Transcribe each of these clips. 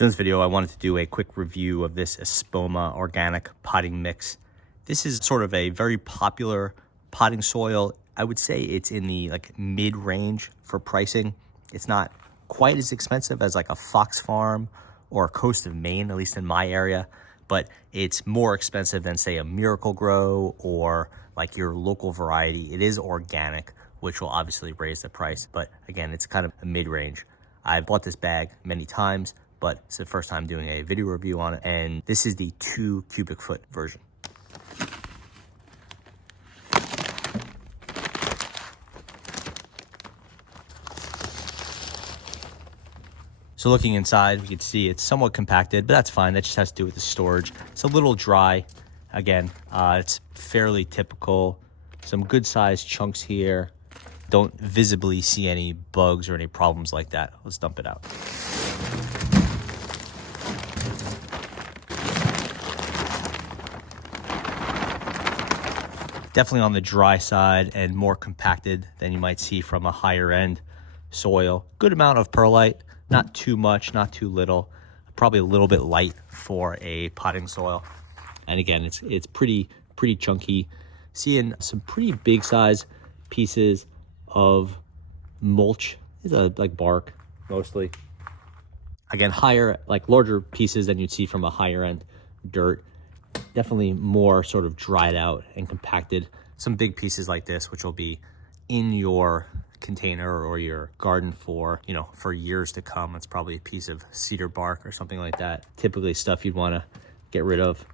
So in this video, I wanted to do a quick review of this Espoma Organic potting mix. This is sort of a very popular potting soil. I would say it's in the mid-range for pricing. It's not quite as expensive as like a Fox Farm or Coast of Maine, at least in my area, but it's more expensive than say a Miracle Grow or like your local variety. It is organic, which will obviously raise the price, but again, it's kind of a mid-range. I've bought this bag many times, but it's the first time doing a video review on it, and this is the 2 cubic foot version. So looking inside, we can see it's somewhat compacted, but that's fine. That just has to do with the storage. It's a little dry. Again, it's fairly typical. Some good sized chunks here. Don't visibly see any bugs or any problems like that. Let's dump it out. Definitely on the dry side and more compacted than you might see from a higher end soil. Good amount of perlite, not too much, not too little. Probably a little bit light for a potting soil. And again, it's pretty chunky. Seeing some pretty big size pieces of mulch. These are like bark mostly. Again, larger pieces than you'd see from a higher end dirt. Definitely more sort of dried out and compacted. Some big pieces like this, which will be in your container or your garden for years to come. It's probably a piece of cedar bark or something like that. Typically stuff you'd want to get rid of.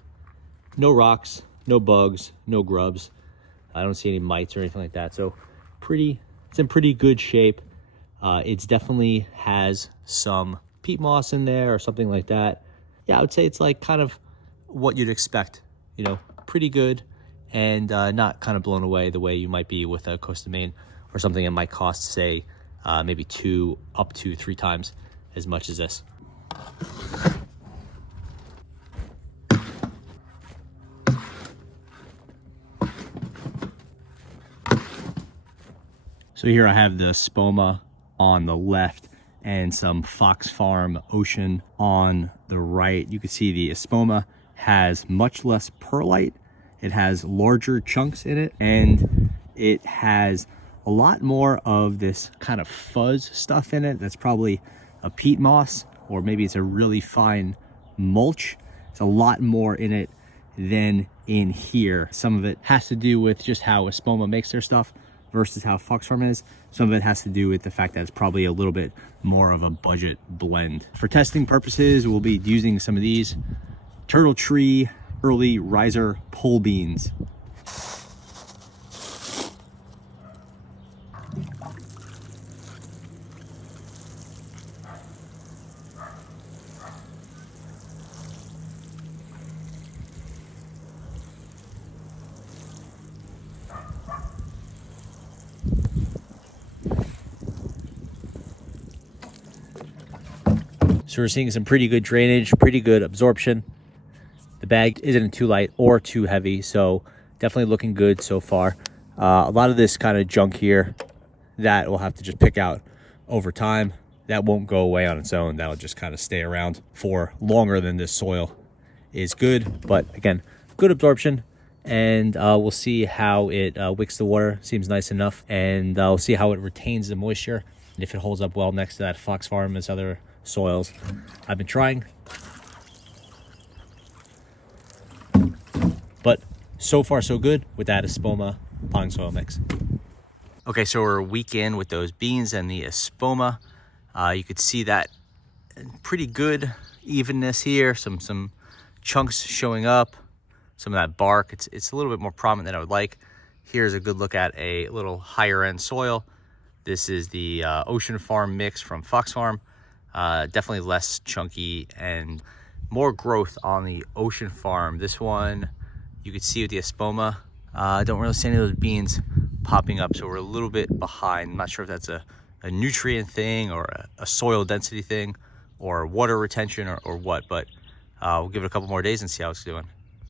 No rocks, no bugs, no grubs. I don't see any mites or anything like that. So it's in pretty good shape. It's definitely has some peat moss in there or something like that. Yeah, I would say it's like kind of what you'd expect, pretty good, and not kind of blown away the way you might be with a Coast of Maine or something that might cost, say, maybe 2 up to 3 times as much as this. So here I have the Espoma on the left and some Fox Farm Ocean on the right. You can see the Espoma has much less perlite. It has larger chunks in it, and it has a lot more of this kind of fuzz stuff in it. That's probably a peat moss, or maybe it's a really fine mulch. It's a lot more in it than in here. Some of it has to do with just how Espoma makes their stuff versus how Fox Farm is. Some of it has to do with the fact that it's probably a little bit more of a budget blend. For testing purposes, we'll be using some of these Turtle Tree Early Riser pole beans. So we're seeing some pretty good drainage, pretty good absorption. The bag isn't too light or too heavy, so definitely looking good so far. A lot of this kind of junk here that we'll have to just pick out over time. That won't go away on its own. That'll just kind of stay around for longer than this soil is good. But again, good absorption, and we'll see how it wicks the water. Seems nice enough, and we'll see how it retains the moisture and if it holds up well next to that Fox Farm as other soils I've been trying. But so far so good with that Espoma potting soil mix. Okay, so we're a week in with those beans and the Espoma. You could see that pretty good evenness here. Some chunks showing up. Some of that bark. It's a little bit more prominent than I would like. Here's a good look at a little higher end soil. This is the Ocean Farm mix from Fox Farm. Definitely less chunky and more growth on the Ocean Farm. This one, you could see with the Espoma, I don't really see any of those beans popping up, so we're a little bit behind. I'm not sure if that's a nutrient thing or a soil density thing or water retention or what, but we'll give it a couple more days and see how it's doing.